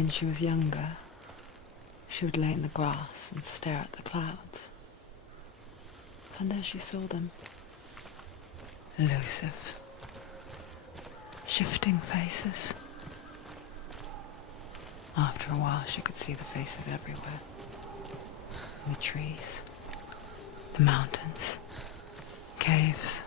When she was younger, she would lay in the grass and stare at the clouds. And there she saw them. Elusive, shifting faces. After a while, she could see the faces everywhere. The trees, the mountains, caves.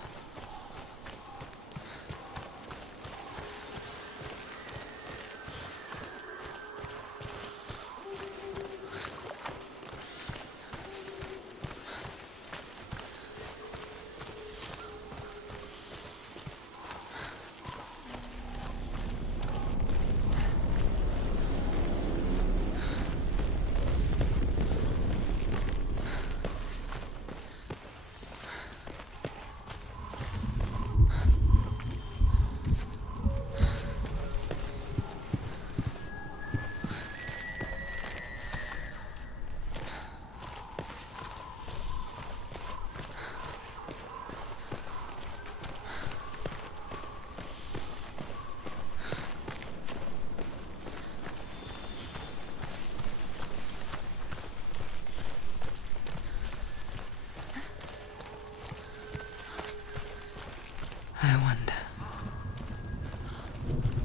I wonder,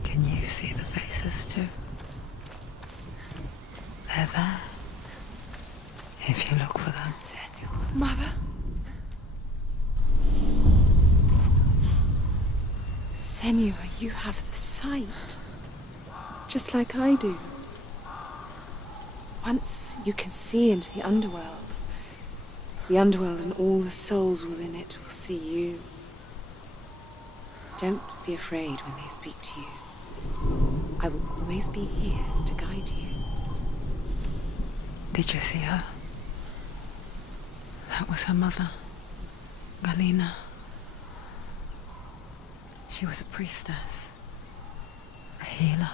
can you see the faces too? They're there, if you look for them. Mother? Senua, you have the sight, just like I do. Once you can see into the underworld and all the souls within it will see you. Don't be afraid when they speak to you. I will always be here to guide you. Did you see her? That was her mother, Melina. She was a priestess, a healer.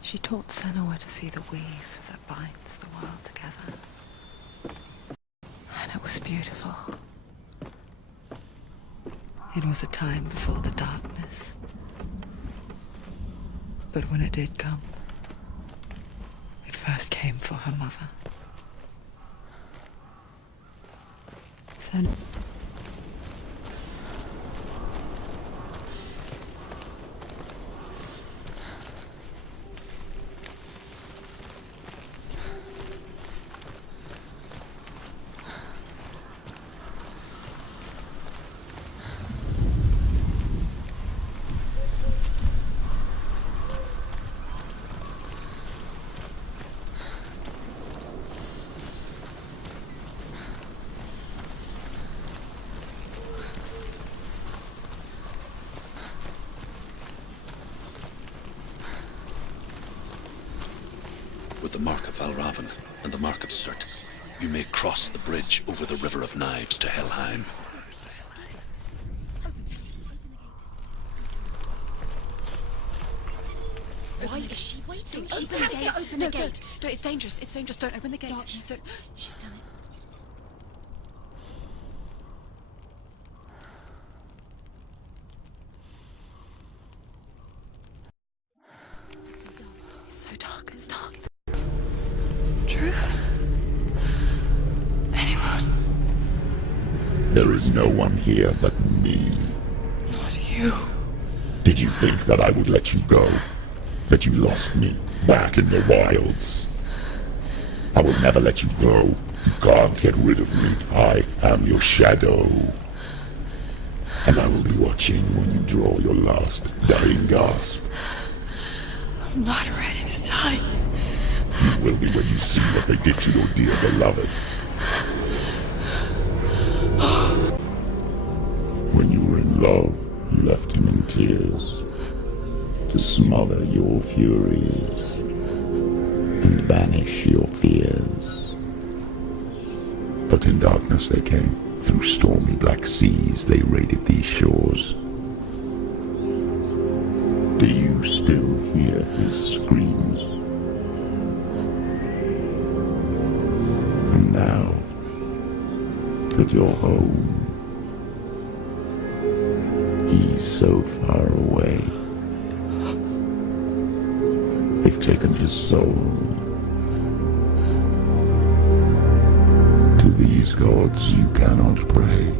She taught Senua to see the weave that binds the world together. And it was beautiful. It was a time before the darkness. But when it did come, it first came for her mother. Senua. With the mark of Valravan and the mark of Surt, you may cross the bridge over the River of Knives to Helheim. Why is she waiting? Open the gate. Open the gate. No, it's dangerous. It's dangerous. Don't open the gate. Don't. She's done it. It's so dark. It's dark. Truth? Anyone? There is no one here but me. Not you. Did you think that I would let you go? That you lost me back in the wilds? I will never let you go. You can't get rid of me. I am your shadow. And I will be watching when you draw your last dying gasp. I'm not ready to die. You will be when you see what they did to your dear beloved. When you were in love, you left him in tears to smother your furies and banish your fears. But in darkness they came. Through stormy black seas they raided these shores. Do you still hear his screams? And now that you're home, he's so far away. have taken his soul. To these gods you cannot pray.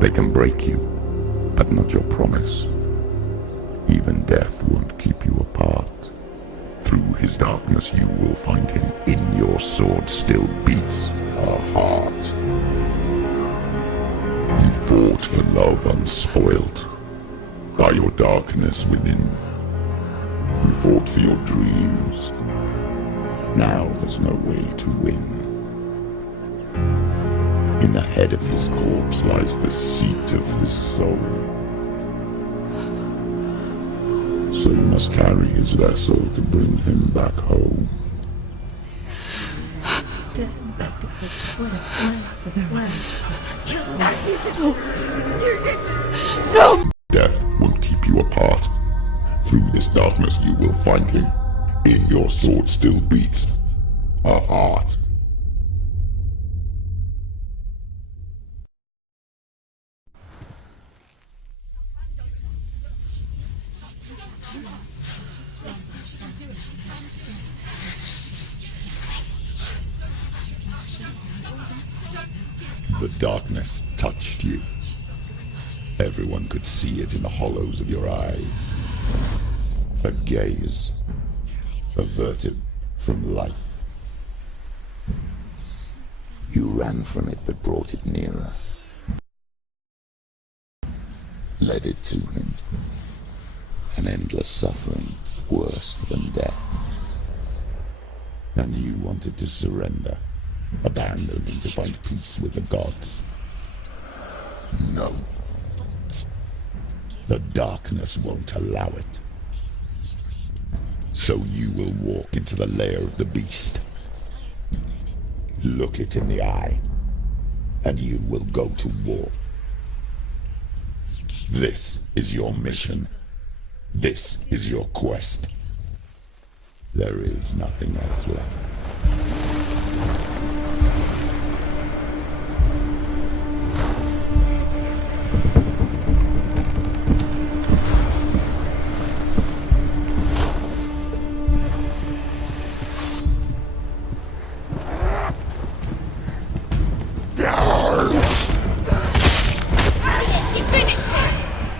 They can break you, but not your promise. Even death won't keep you apart. Through his darkness you will find him. In your sword still beats a heart. You fought for love unspoilt by your darkness within. You fought for your dreams. Now there's no way to win. In the head of his corpse lies the seat of his soul. So you must carry his vessel to bring him back home. No! Death won't keep you apart. Through this darkness you will find him. In your sword still beats a heart. The darkness touched you. Everyone could see it in the hollows of your eyes. A gaze averted from life. You ran from it but brought it nearer. Led it to him. An endless suffering worse than death. And you wanted to surrender. Abandoned to find peace with the gods. No. The darkness won't allow it. So you will walk into the lair of the beast. Look it in the eye, and you will go to war. This is your mission. This is your quest. There is nothing else left.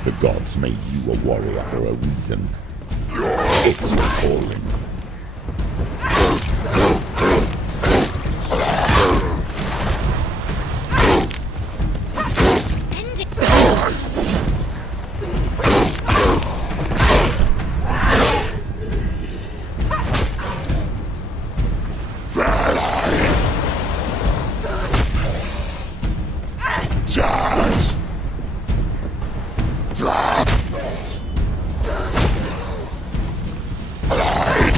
The gods made you a warrior for a reason. It's your calling. Alive!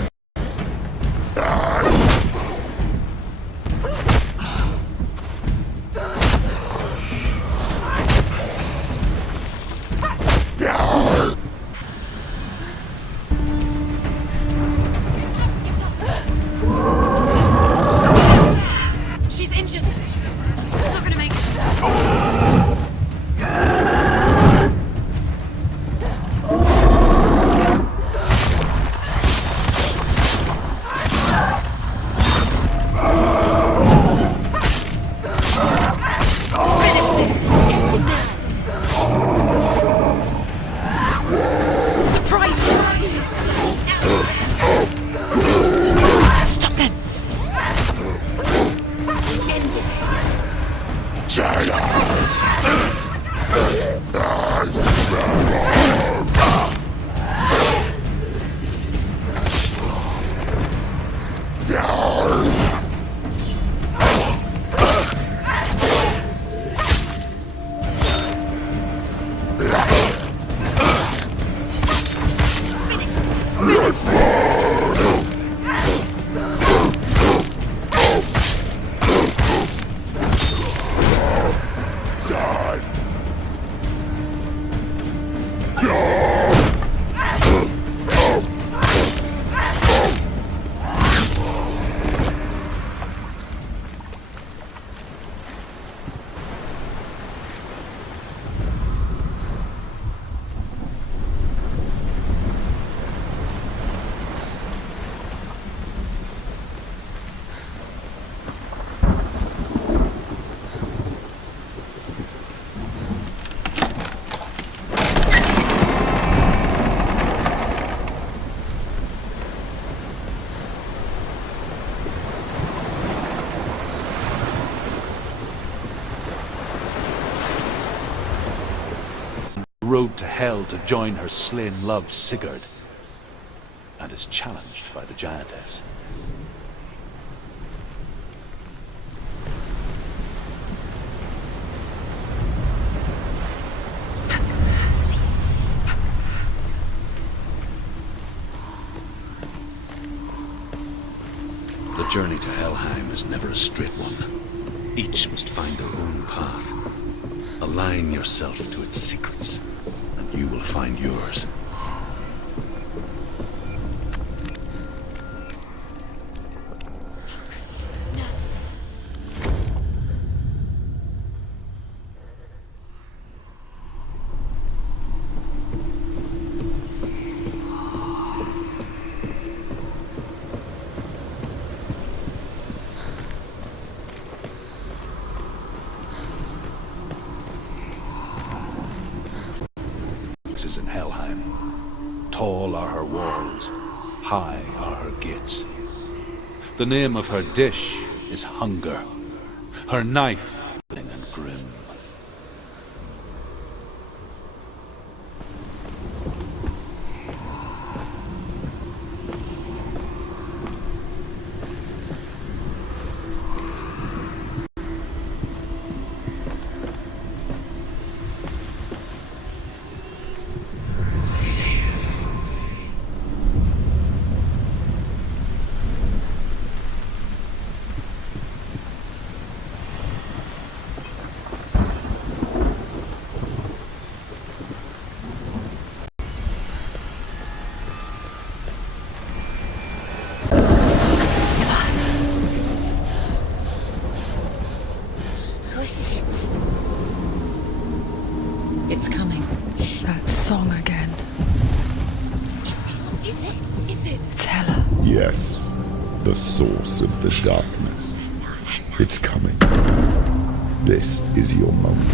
road to Hell to join her slain love Sigurd, and is challenged by the giantess. The journey to Helheim is never a straight one. Each must find their own path. Align yourself to its secrets, and you will find yours. Is in Helheim. Tall are her walls, high are her gates. The name of her dish is hunger, her knife and grim. It's coming. That song again. Is it? It's Hela. Yes, the source of the darkness. It's coming. This is your moment.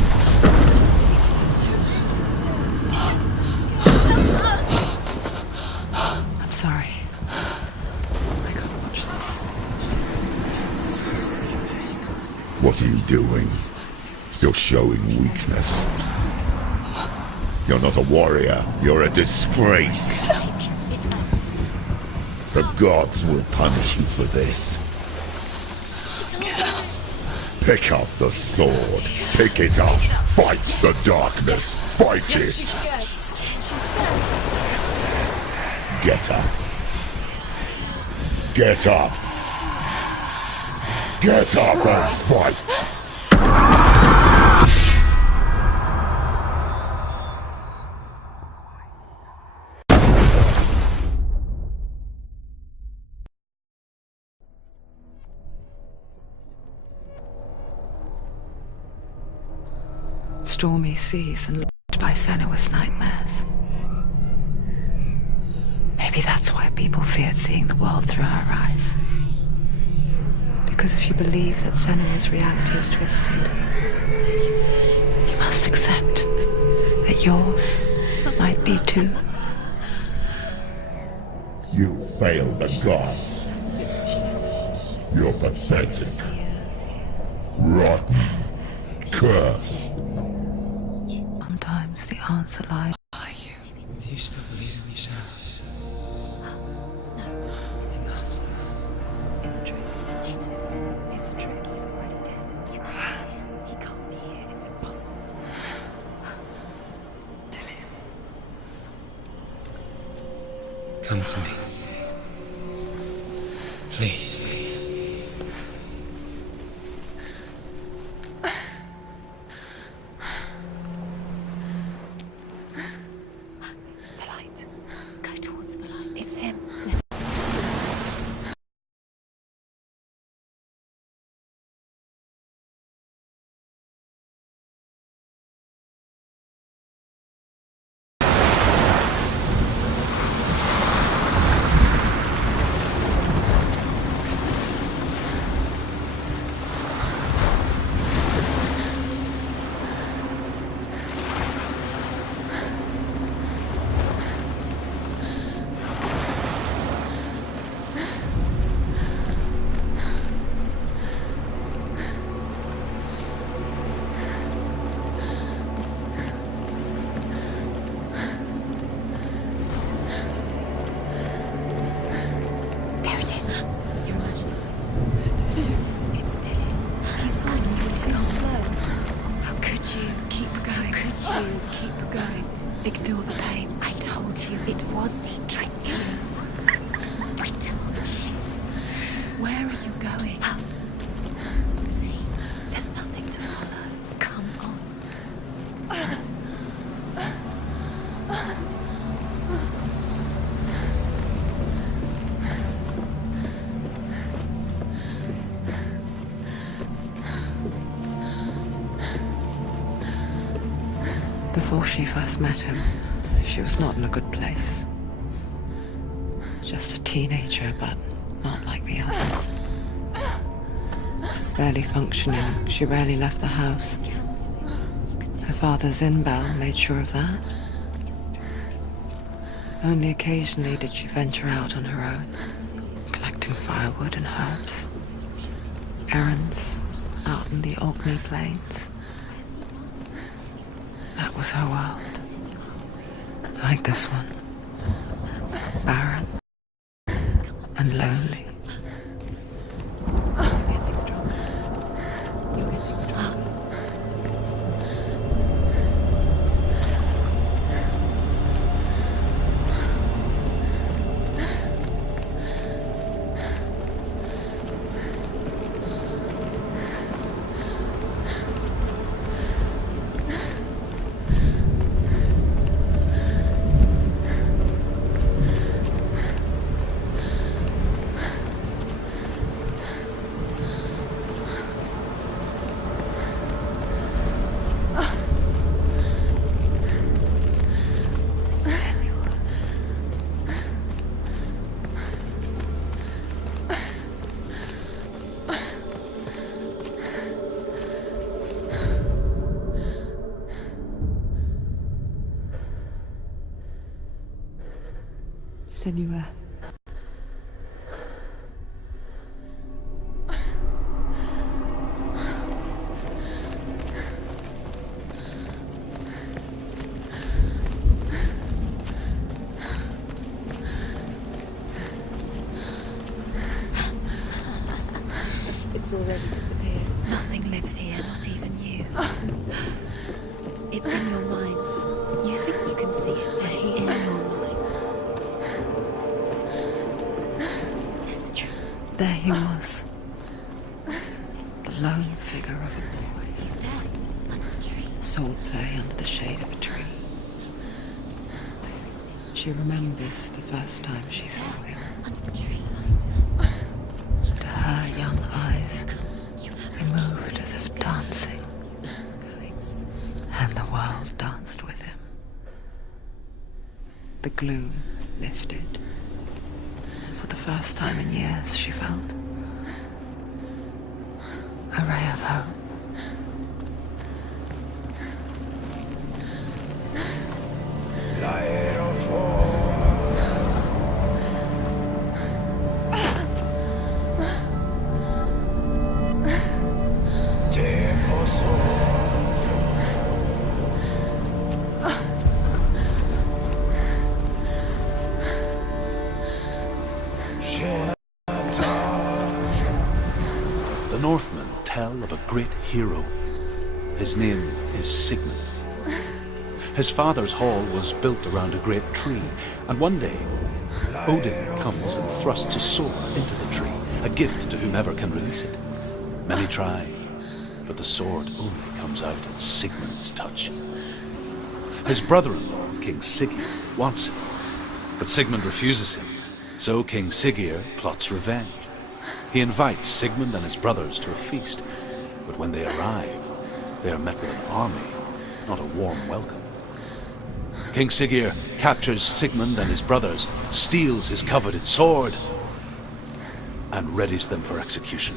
I'm sorry. I can't watch this. What are you doing? You're showing weakness. You're not a warrior. You're a disgrace. The gods will punish you for this. Pick up the sword. Pick it up. Fight the darkness. Fight it. Get up. Get up. Get up and fight. Stormy seas and locked by Senua's nightmares. Maybe that's why people feared seeing the world through her eyes. Because if you believe that Senua's reality is twisted, you must accept that yours might be too. You failed the gods. You're pathetic. Rotten. Cursed. Sometimes the answer lies. Do you still believe in me, Senua? No, it's a trick. She knows it's him. It's a trick. He's already dead. He knows it's him. He can't be here. It's impossible. Come to me. Please. The light. Go towards the light. It's him. too slow. How could you? Keep going. How could you? Keep going. Ignore the pain. I told you it was the trick. I told you. Where are you going? Up. See, there's nothing to follow. Come on. Before she first met him, she was not in a good place. Just a teenager, but not like the others. Barely functioning, she rarely left the house. Her father's in-bell made sure of that. Only occasionally did she venture out on her own, collecting firewood and herbs. Errands out in the Orkney Plains. That was her world. Like this one. Barren and lonely. You're getting stronger. You're getting stronger. Senua. It's already disappeared. Nothing lives here, not even you. It's in your mind. You think you can see it, but it's in your mind. There's the truth. There he was. The lone figure of a boy. He's there, under the tree. Sword play under the shade of a tree. She remembers the first time she saw him. Under the tree. To her young eyes, he moved as if dancing. And the world danced with him. The gloom lifted. For the first time in years, she felt a ray of hope. The Northmen tell of a great hero. His name is Sigmund. His father's hall was built around a great tree, and one day Odin comes and thrusts a sword into the tree, a gift to whomever can release it. Many try, but the sword only comes out at Sigmund's touch. His brother-in-law, King Sigge, wants it, but Sigmund refuses him, so King Siggeir plots revenge. He invites Sigmund and his brothers to a feast, but when they arrive, they are met with an army, not a warm welcome. King Siggeir captures Sigmund and his brothers, steals his coveted sword, and readies them for execution.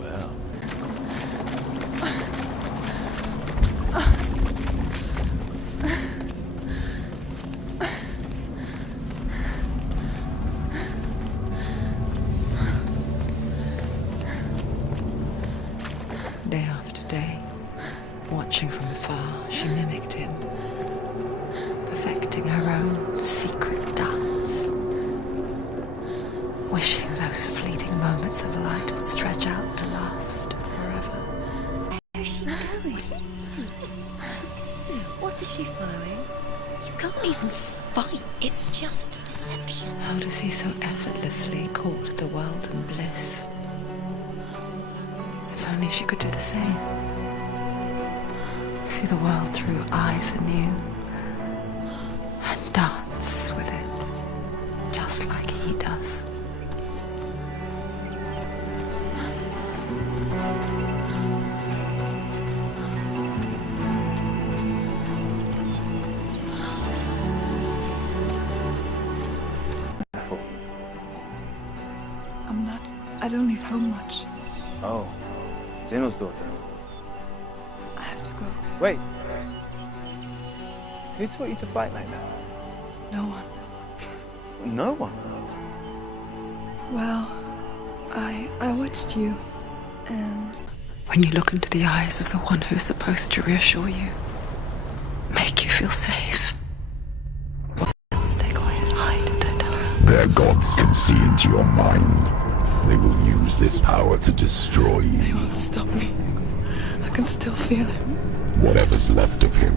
Well, Day after day, Watching from afar, she mimicked him, perfecting her own secret dance, wishing those fleeting moments of light would stretch out to last forever. Where is she going? What is she following? You can't even fight. It's just deception. How does he so effortlessly court the world and bliss? If only she could do the same. See the world through eyes anew and dance with it, just like he does. I don't leave home much. Oh, Zeno's daughter. I have to go. Wait. Who taught you to fight like that? No one. No one? Well, I watched you, and... When you look into the eyes of the one who's supposed to reassure you, make you feel safe. Stay quiet, hide, and don't tell her. Their gods can see into your mind. They will use this power to destroy you. They won't stop me. I can still feel him. Whatever's left of him,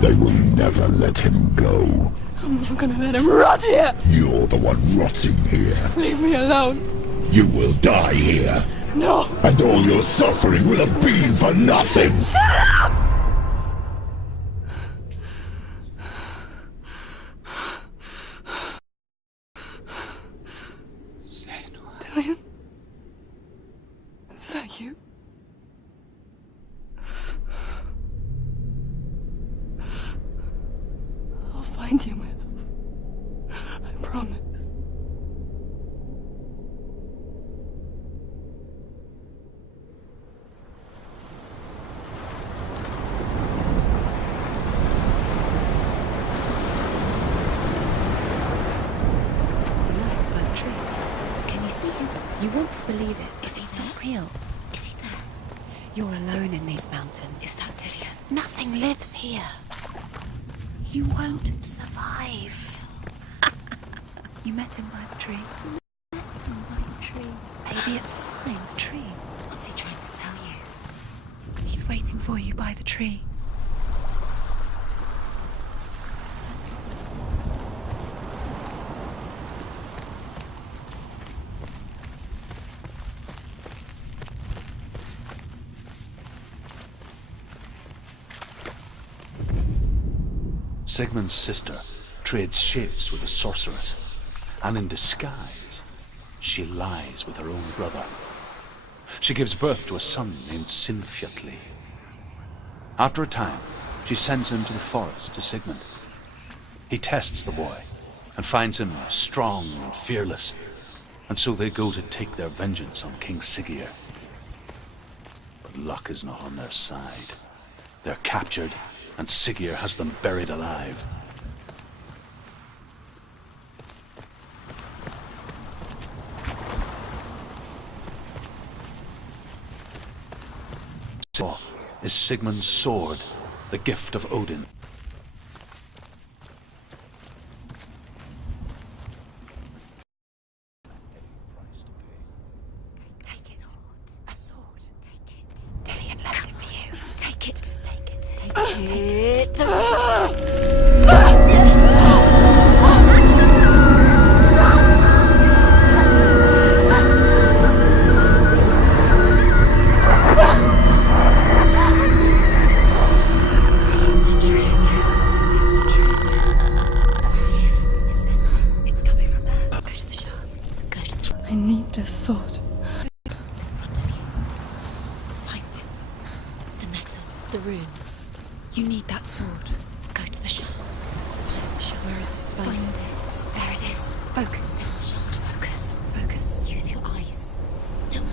they will never let him go. I'm not gonna let him rot here! You're the one rotting here. Leave me alone! You will die here. No! And all your suffering will have been for nothing! Shut up! Dillion? Is that you? I'll find you, my love. I promise. You want to believe it. Is he not real? Is he there? You're alone in these mountains. Is that Dillion? Nothing lives here. You won't survive. You met him by the tree. Met him by the tree. Maybe it's a sign, the tree. What's he trying to tell you? He's waiting for you by the tree. Sigmund's sister trades shapes with a sorceress, and in disguise, she lies with her own brother. She gives birth to a son named Sinfjotli. After a time, she sends him to the forest to Sigmund. He tests the boy and finds him strong and fearless, and so they go to take their vengeance on King Siggeir. But luck is not on their side. They're captured, and Siggeir has them buried alive. So is Sigmund's sword, the gift of Odin. Take it. A sword. Take it. Dillion left it for you. Take it. Take it. Take it. Take it. I need this sword. It's in front of you. Find it. The metal, the runes. You need that sword. Go to the shard. Where is it? Find it. There it is. Focus. It's the shard. Focus. Focus. Use your eyes. Look.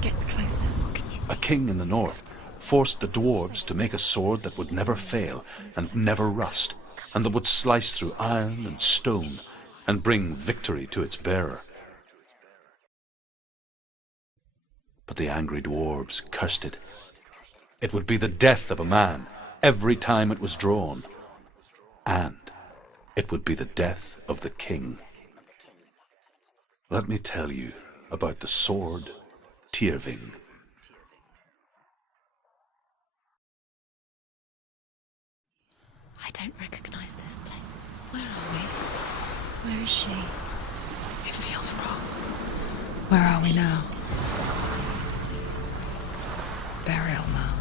Get closer. What can you see? A king in the north forced the dwarves to make a sword that would never fail and never rust, and that would slice through iron and stone and bring victory to its bearer. But the angry dwarves cursed it, It would be the death of a man every time it was drawn. And it would be the death of the king. Let me tell you about the sword Tyrving. I don't recognize this place. Where are we? Where is she? It feels wrong. Where are we now? Burial mound.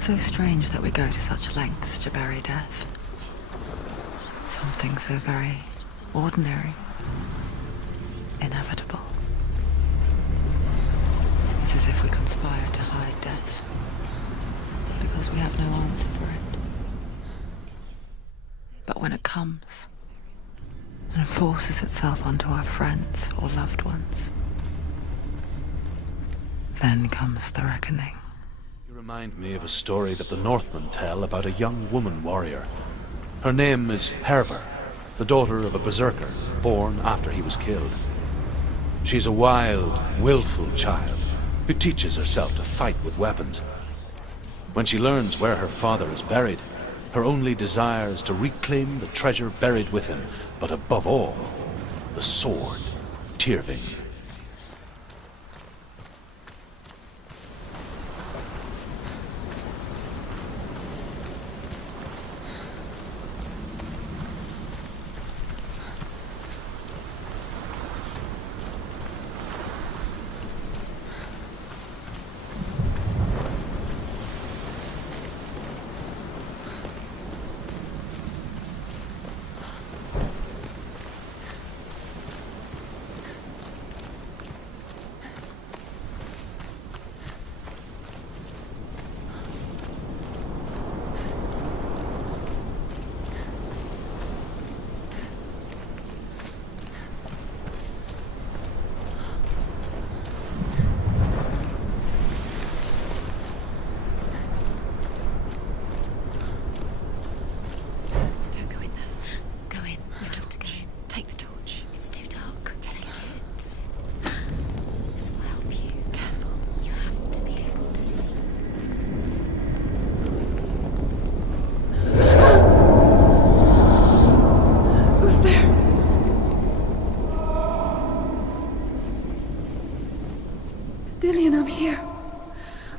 So strange that we go to such lengths to bury death. Something so very ordinary, inevitable. It's as if we conspire to hide death, because we have no answer for it. But when it comes, and forces itself onto our friends or loved ones, then comes the reckoning. You remind me of a story that the Northmen tell about a young woman warrior. Her name is Hervor, the daughter of a berserker, born after he was killed. She's a wild, willful child who teaches herself to fight with weapons. When she learns where her father is buried, her only desire is to reclaim the treasure buried with him, but above all, the sword Tyrving.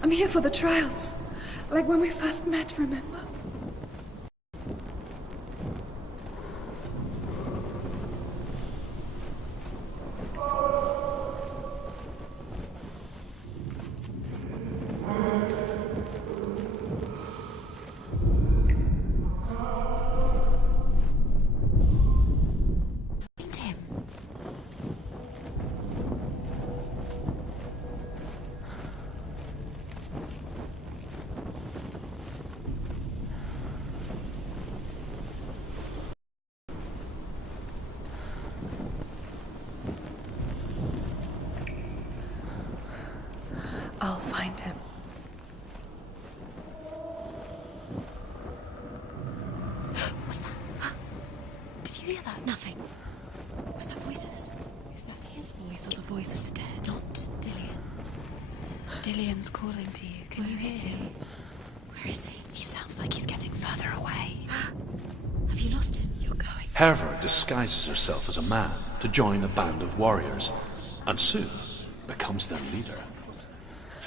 I'm here for the trials. Like when we first met, remember? I'll find him. What's that? Huh? Did you hear that? Nothing. Was that voices? Is that his voice or the voice of the dead? Not Dillian. Dillian's calling to you. Can you hear him? Where is he? He sounds like he's getting further away. Have you lost him? You're going. Hervor disguises herself as a man to join a band of warriors, and soon becomes their leader.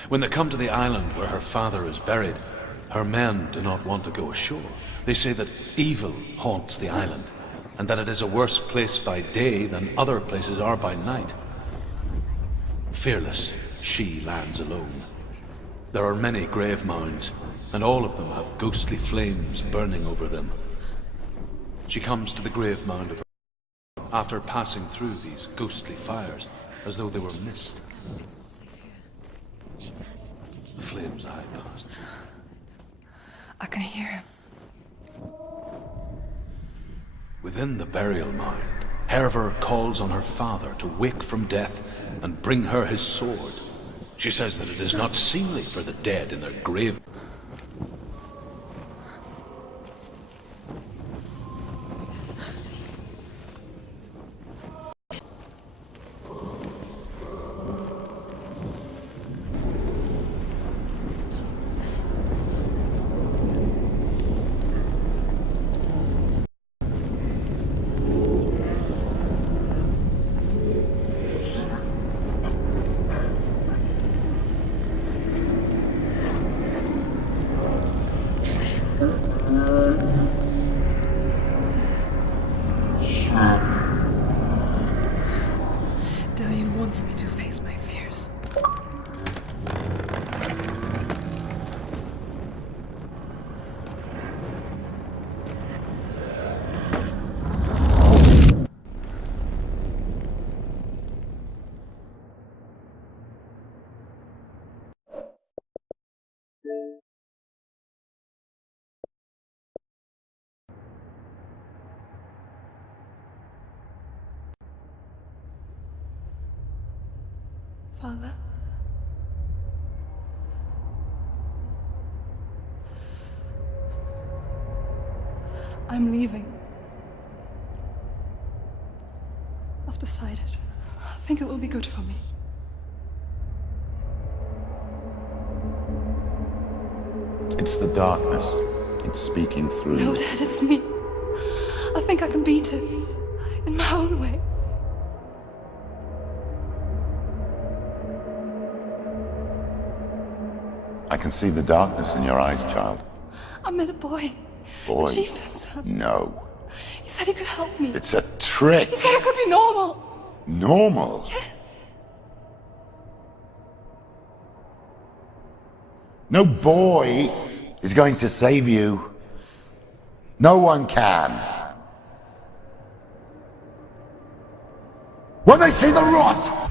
When they come to the island where her father is buried, her men do not want to go ashore. They say that evil haunts the island, and that it is a worse place by day than other places are by night. Fearless, she lands alone. There are many grave mounds, and all of them have ghostly flames burning over them. She comes to the grave mound of her after passing through these ghostly fires, as though they were mist. The flames I passed through. I can hear him. Within the burial mound, Hervor calls on her father to wake from death and bring her his sword. She says that it is not seemly for the dead in their grave. Father? I'm leaving. I've decided. I think it will be good for me. It's the darkness. It's speaking through No, you. Dad, it's me. I think I can beat it. In my own way. I can see the darkness in your eyes, child. I met a boy. Boy. The chieftain's son. No. He said he could help me. It's a trick. He said I could be normal. Normal? Yes. No boy is going to save you. No one can. When they see the rot